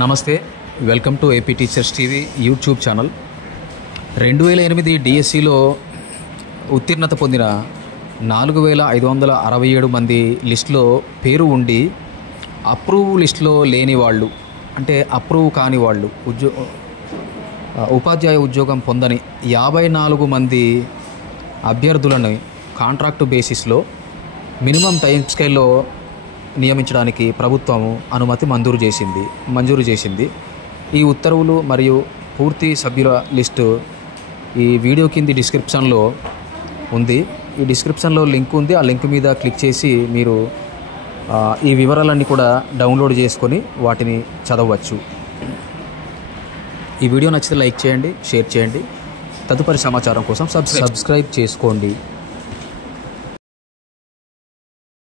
నమస్తే, welcome to AP teachers TV YouTube channel. 2008 డిఎస్సిలో ఉత్తీర్ణత పొందిన 4567 మంది లిస్టులో పేరు ఉండి అప్రూవ్ లిస్టులో లేని వాళ్ళు, అంటే అప్రూవ్ కాని వాళ్ళు, ఉపాధ్యాయ ఉద్యోగం పొందని 54 మంది అభ్యర్థులను కాంట్రాక్టు బేసిస్లో మినిమం టైం స్కేల్లో నియమించడానికి ప్రభుత్వం అనుమతి మంజూరు చేసింది. ఈ ఉత్తర్వులు మరియు పూర్తి సభ్యుల లిస్టు ఈ వీడియో కింది డిస్క్రిప్షన్లో ఉంది. ఈ డిస్క్రిప్షన్లో లింక్ ఉంది. ఆ లింక్ మీద క్లిక్ చేసి మీరు ఈ వివరాలన్నీ కూడా డౌన్లోడ్ చేసుకొని వాటిని చదవచ్చు. ఈ వీడియో నచ్చితే లైక్ చేయండి, షేర్ చేయండి. తదుపరి సమాచారం కోసం సబ్స్క్రైబ్ చేసుకోండి.